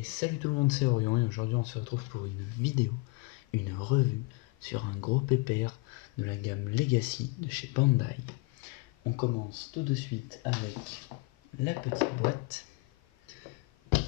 Et salut tout le monde, c'est Orion et aujourd'hui on se retrouve pour une vidéo, une revue sur un gros pépère de la gamme Legacy de chez Bandai. On commence tout de suite avec la petite boîte.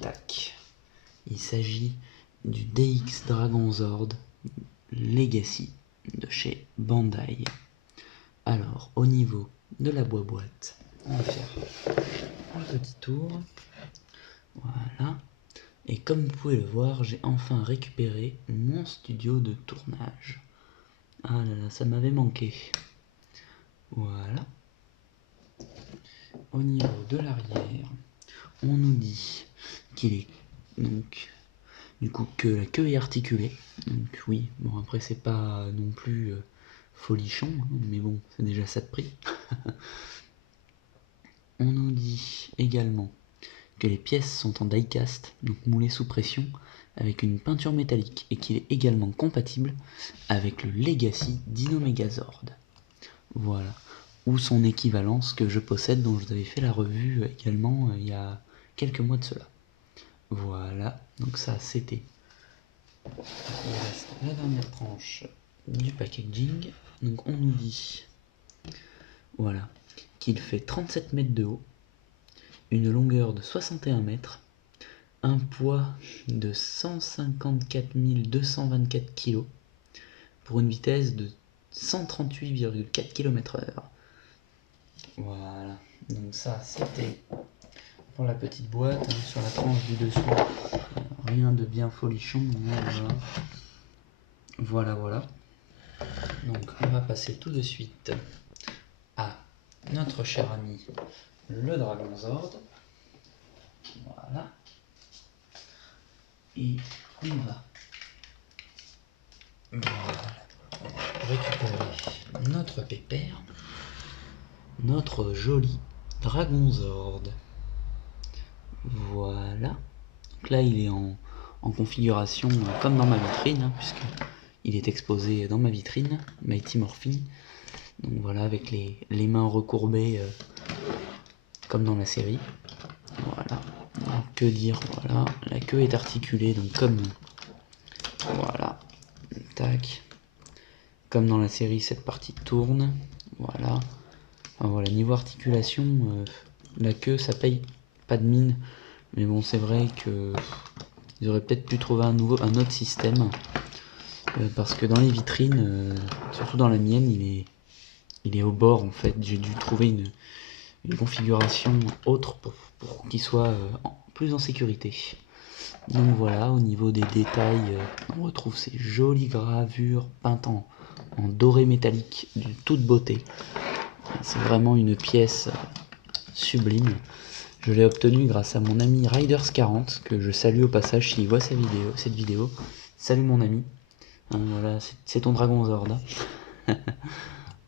Tac. Il s'agit du DX Dragon Zord Legacy de chez Bandai. Alors au niveau de la boîte, on va faire un petit tour. Voilà. Et comme vous pouvez le voir, j'ai enfin récupéré mon studio de tournage. Ah là là, ça m'avait manqué. Voilà. Au niveau de l'arrière, on nous dit qu'il est donc du coup que la queue est articulée. Donc oui, bon après c'est pas non plus folichon, hein, mais bon, c'est déjà ça de prix. On nous dit également que les pièces sont en die-cast, donc moulées sous pression, avec une peinture métallique, et qu'il est également compatible avec le Legacy Dino Megazord. Voilà. Ou son équivalence que je possède, dont je vous avais fait la revue également il y a quelques mois de cela. Voilà, donc ça c'était. Il reste la dernière tranche du packaging. Donc on nous dit, voilà, qu'il fait 37 mètres de haut, une longueur de 61 mètres, un poids de 154 224 kg pour une vitesse de 138,4 km/h. Voilà, donc ça c'était pour la petite boîte, hein, sur la tranche du dessous, rien de bien folichon, voilà. Voilà. Donc on va passer tout de suite à notre cher ami le Dragon Zord. Voilà. Et on va récupérer notre pépère, notre joli Dragon Zord. Voilà. Donc là il est en configuration comme dans ma vitrine, hein, puisque il est exposé dans ma vitrine, Mighty Morphin. Donc voilà, avec les mains recourbées comme dans la série. Voilà. Donc, que dire, voilà. La queue est articulée, donc comme. Voilà. Tac. Comme dans la série, cette partie tourne. Voilà. Enfin, voilà, niveau articulation, la queue, ça paye pas de mine. Mais bon, c'est vrai que ils auraient peut-être pu trouver un autre système. Parce que dans les vitrines, surtout dans la mienne, il est au bord en fait. J'ai dû trouver une configuration autre pour qu'il soit plus en sécurité. Donc voilà, au niveau des détails, on retrouve ces jolies gravures peintes en doré métallique de toute beauté. C'est vraiment une pièce sublime. Je l'ai obtenue grâce à mon ami Riders40, que je salue au passage s'il voit cette vidéo. Salut mon ami. Hein, voilà, c'est ton Dragon Zord. Hein.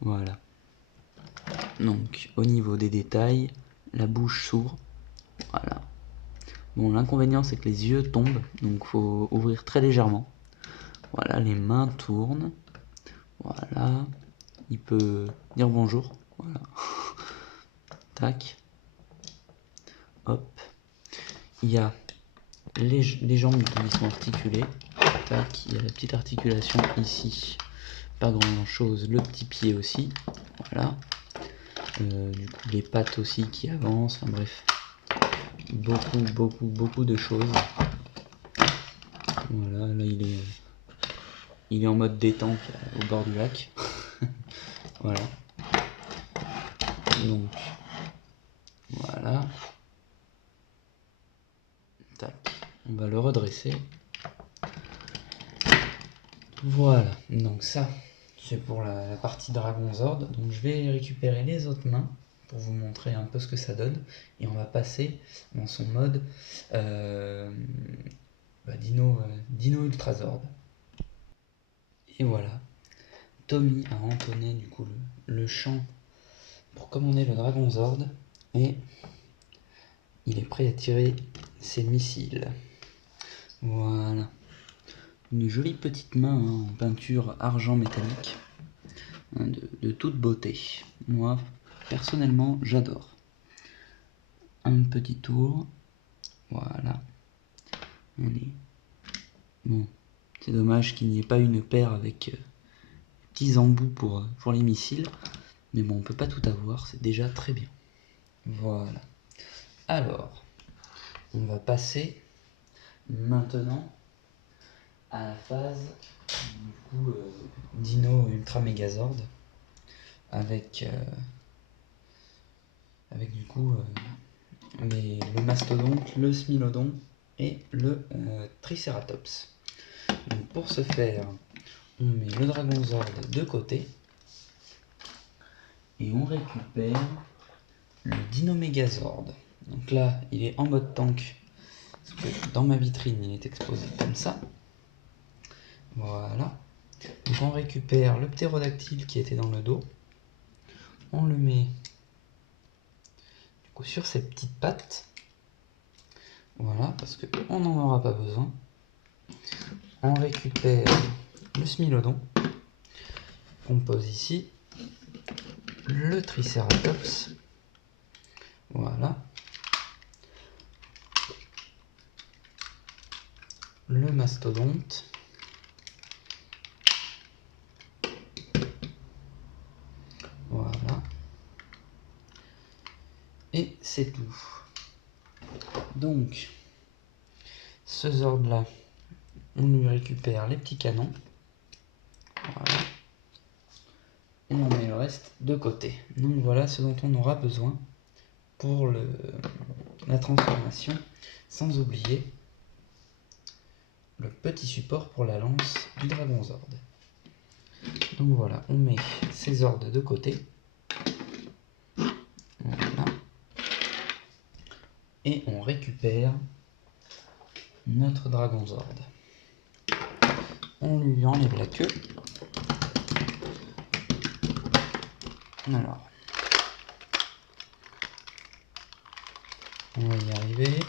Voilà. Donc au niveau des détails, la bouche s'ouvre. Voilà. Bon, l'inconvénient c'est que les yeux tombent, donc faut ouvrir très légèrement. Voilà, les mains tournent. Voilà. Il peut dire bonjour. Voilà. Tac. Hop. Il y a les jambes qui sont articulées. Tac. Il y a la petite articulation ici. Pas grand chose. Le petit pied aussi. Voilà. Du coup, les pattes aussi qui avancent. Enfin bref. Beaucoup de choses. Voilà. Là, il est en mode détente au bord du lac. Voilà. Donc, voilà. Tac. On va le redresser. Voilà. Donc ça, c'est pour la partie Dragon Zord. Donc je vais récupérer les autres mains pour vous montrer un peu ce que ça donne. Et on va passer dans son mode Dino Ultra Zord. Et voilà. Tommy a entonné du coup le chant pour commander le Dragon Zord. Et il est prêt à tirer ses missiles. Voilà. Une jolie petite main hein, en peinture argent métallique. Hein, de toute beauté. Moi, personnellement, j'adore. Un petit tour. Voilà. Allez. Bon, c'est dommage qu'il n'y ait pas une paire avec petits embouts pour les missiles. Mais bon, on peut pas tout avoir, c'est déjà très bien. Voilà. Alors, on va passer maintenant à la phase du coup Dino Ultra Megazord avec du coup le mastodonte, le smilodon et le triceratops. Donc pour ce faire, on met le Dragonzord de côté et on récupère le Dino Megazord. Donc là, il est en mode tank parce que dans ma vitrine, il est exposé comme ça. Voilà. Donc on récupère le ptérodactyle qui était dans le dos. On le met du coup sur ses petites pattes. Voilà, parce qu'on n'en aura pas besoin. On récupère le smilodon. On pose ici le triceratops. Voilà. Le mastodonte. Voilà. Et c'est tout. Donc, ce Zord là, on lui récupère les petits canons. Voilà. Et on met le reste de côté. Donc voilà ce dont on aura besoin pour la transformation, sans oublier le petit support pour la lance du Dragonzord. Donc voilà, on met ces Zords de côté. Voilà. Et on récupère notre Dragonzord. On lui enlève la queue. Alors, on va y arriver.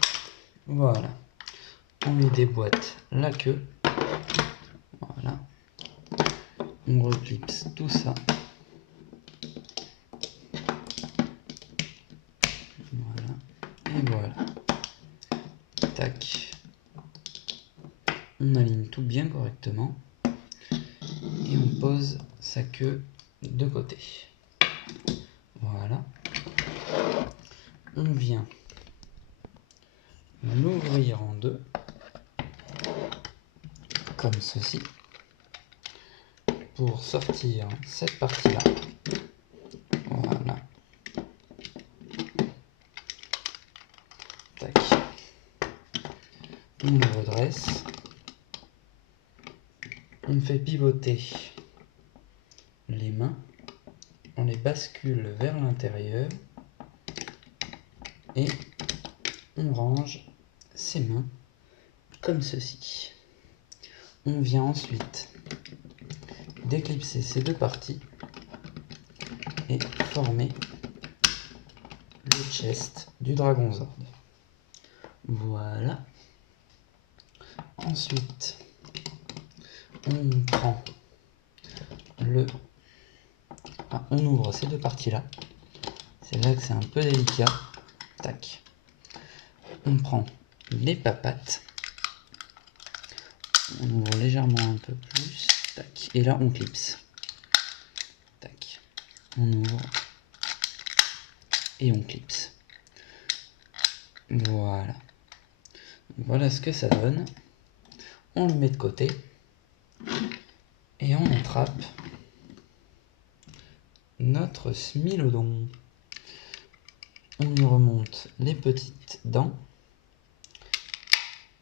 Voilà. On lui déboîte la queue. Voilà. On reclipse tout ça. Voilà. Et voilà. Tac. On aligne tout bien correctement. Et on pose sa queue de côté. Voilà. On vient l'ouvrir en deux. Comme ceci. Pour sortir cette partie-là. Voilà. Tac. On le redresse. On fait pivoter les mains. On les bascule vers l'intérieur. Et on range ses mains comme ceci. On vient ensuite déclipser ces deux parties et former le chest du Dragonzord. Voilà. Ensuite, on prend on ouvre ces deux parties-là. C'est là que c'est un peu délicat. Tac. On prend les papates. On ouvre légèrement un peu plus. Tac. Et là, on clipse. Tac. On ouvre. Et on clipse. Voilà. Voilà ce que ça donne. On le met de côté. Et on attrape notre smilodon. On lui remonte les petites dents.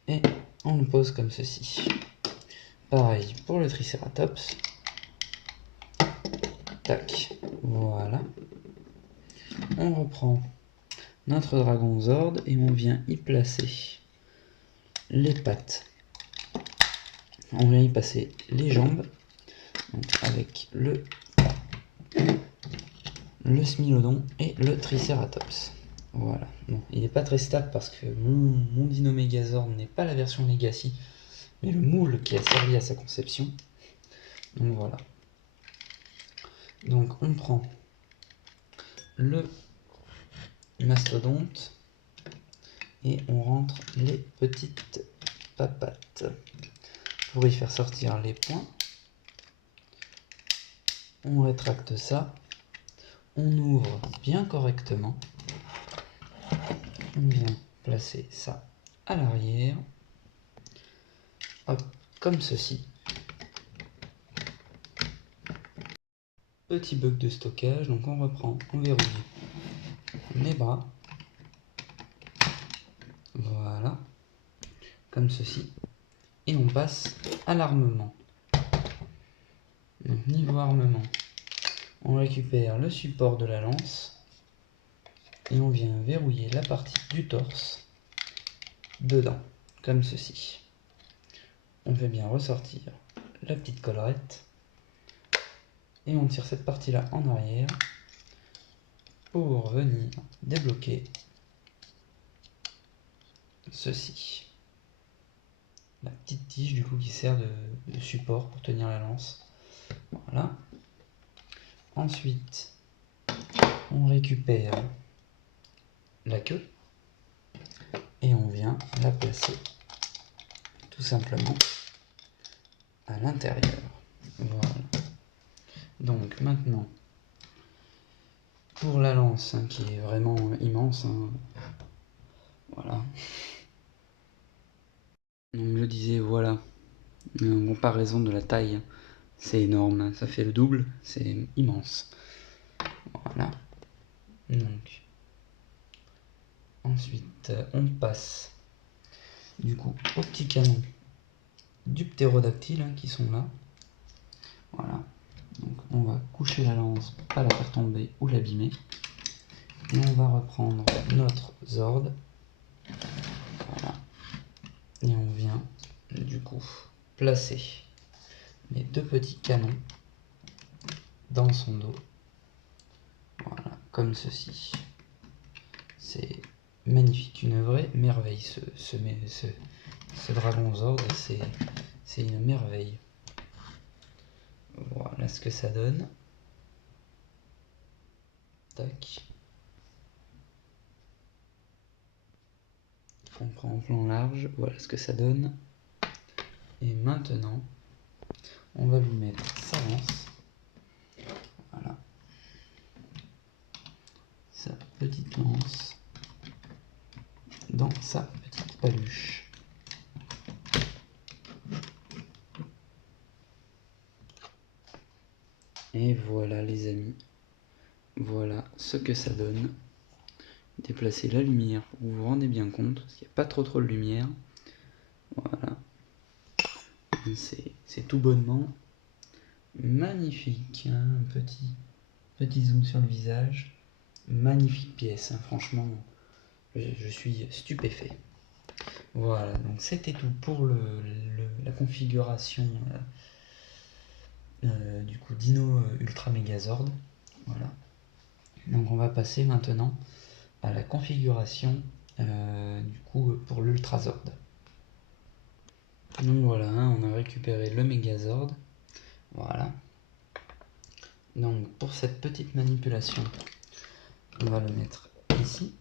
Et on le pose comme ceci. Pareil pour le triceratops. Tac. Voilà. On reprend notre Dragonzord et on vient y placer les pattes. On vient y passer les jambes. Donc avec le smilodon et le triceratops. Voilà. Bon, il n'est pas très stable parce que mon Dino Megazord n'est pas la version Legacy, mais le moule qui a servi à sa conception. Donc voilà. Donc on prend le mastodonte et on rentre les petites pouvez faire sortir les points. On rétracte ça. On ouvre bien correctement. On vient placer ça à l'arrière. Hop, comme ceci. Petit bug de stockage, donc on reprend, on verrouille les bras. Voilà, comme ceci. Et on passe à l'armement. Donc niveau armement, on récupère le support de la lance et on vient verrouiller la partie du torse dedans, comme ceci. On fait bien ressortir la petite collerette et on tire cette partie-là en arrière pour venir débloquer ceci. La petite tige du coup qui sert de support pour tenir la lance. Voilà. Ensuite, on récupère la queue et on vient la placer tout simplement à l'intérieur. Voilà. Donc maintenant, pour la lance hein, qui est vraiment immense, hein, voilà. Donc je disais voilà, en comparaison de la taille, c'est énorme, ça fait le double, c'est immense. Voilà. Donc ensuite on passe du coup aux petits canons du ptérodactyle hein, qui sont là. Voilà. Donc on va coucher la lance pour pas la faire tomber ou l'abîmer. Et on va reprendre notre Zord. Voilà. Et on vient du coup placer les deux petits canons dans son dos. Voilà, comme ceci. C'est magnifique, une vraie merveille ce dragon Zord, c'est une merveille. Voilà ce que ça donne. Tac. On prend en plan large, voilà ce que ça donne. Et maintenant, on va lui mettre sa lance. Voilà. Sa petite lance dans sa petite paluche. Et voilà les amis, voilà ce que ça donne. Déplacer la lumière, vous vous rendez bien compte, parce qu'il n'y a pas trop de lumière. Voilà. C'est tout bonnement magnifique, hein, un petit zoom sur le visage. Magnifique pièce, hein, franchement, je suis stupéfait. Voilà, donc c'était tout pour la configuration du coup Dino Ultra Megazord. Voilà. Donc on va passer maintenant à la configuration du coup pour l'Ultrazord. Donc voilà, hein, on a récupéré le Megazord. Voilà. Donc pour cette petite manipulation, on va le mettre ici.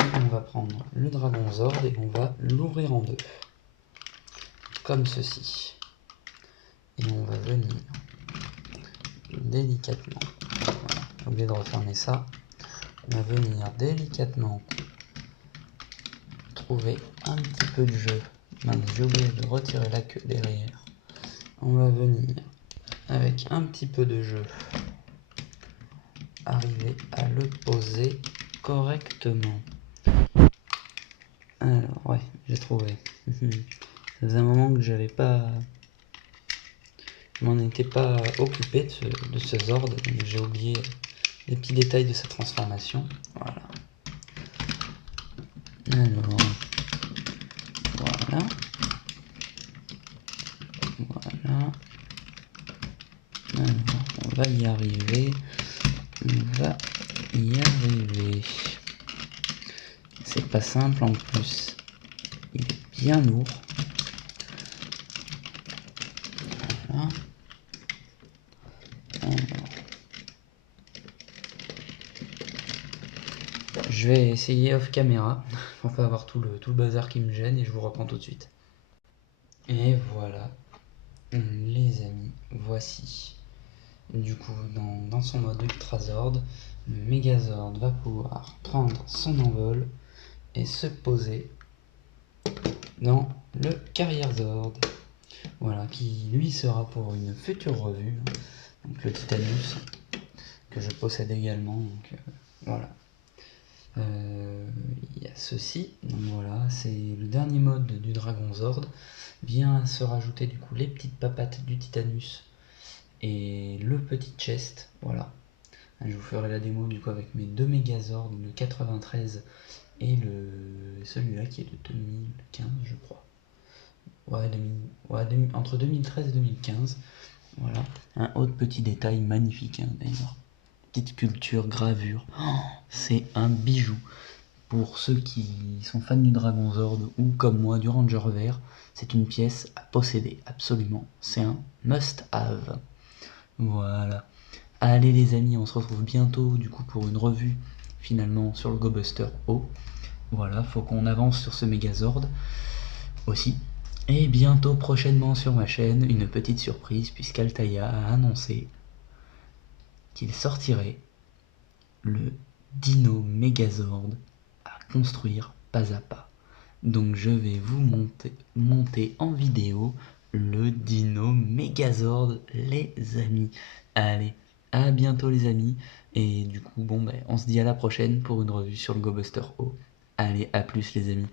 Et on va prendre le Dragon Zord et on va l'ouvrir en deux. Comme ceci. Et on va venir délicatement. Voilà, j'ai oublié de refermer ça. On va venir délicatement trouver un petit peu de jeu. J'ai oublié de retirer la queue derrière. On va venir avec un petit peu de jeu arriver à le poser correctement. Alors ouais, j'ai trouvé. Ça faisait un moment que j'avais pas, je m'en étais pas occupé de ce Zord, donc j'ai oublié les petits détails de sa transformation. Voilà. Alors voilà. Voilà. Alors, on va y arriver. On va y arriver. C'est pas simple en plus. Il est bien lourd. Voilà. Alors, je vais essayer off caméra pour pas avoir tout le bazar qui me gêne et je vous reprends tout de suite. Et voilà, les amis, voici. Du coup, dans son mode Ultrazord, le Megazord va pouvoir prendre son envol et se poser dans le Carrière Zord. Voilà, qui lui sera pour une future revue. Donc le Titanus, que je possède également. Donc voilà. Il y a ceci. Donc voilà, c'est le dernier mode du Dragon Zord. Vient se rajouter du coup les petites papates du Titanus et le petit chest. Voilà. Je vous ferai la démo du coup avec mes deux Megazords, le 93 et celui-là qui est de 2015 je crois. Ouais, entre 2013 et 2015. Voilà. Un autre petit détail magnifique d'ailleurs. Petite sculpture, gravure. Oh, c'est un bijou. Pour ceux qui sont fans du Dragon Zord ou comme moi du Ranger Vert, c'est une pièce à posséder, absolument. C'est un must-have. Voilà. Allez les amis, on se retrouve bientôt du coup pour une revue finalement sur le Go Buster O. Voilà, faut qu'on avance sur ce Megazord aussi. Et bientôt prochainement sur ma chaîne, une petite surprise puisqu'Altaïa a annoncé qu'il sortirait le Dino Megazord à construire pas à pas. Donc je vais vous monter en vidéo le Dino Megazord les amis. Allez, à bientôt les amis. Et du coup, bon, on se dit à la prochaine pour une revue sur le Go Buster O. Allez, à plus les amis.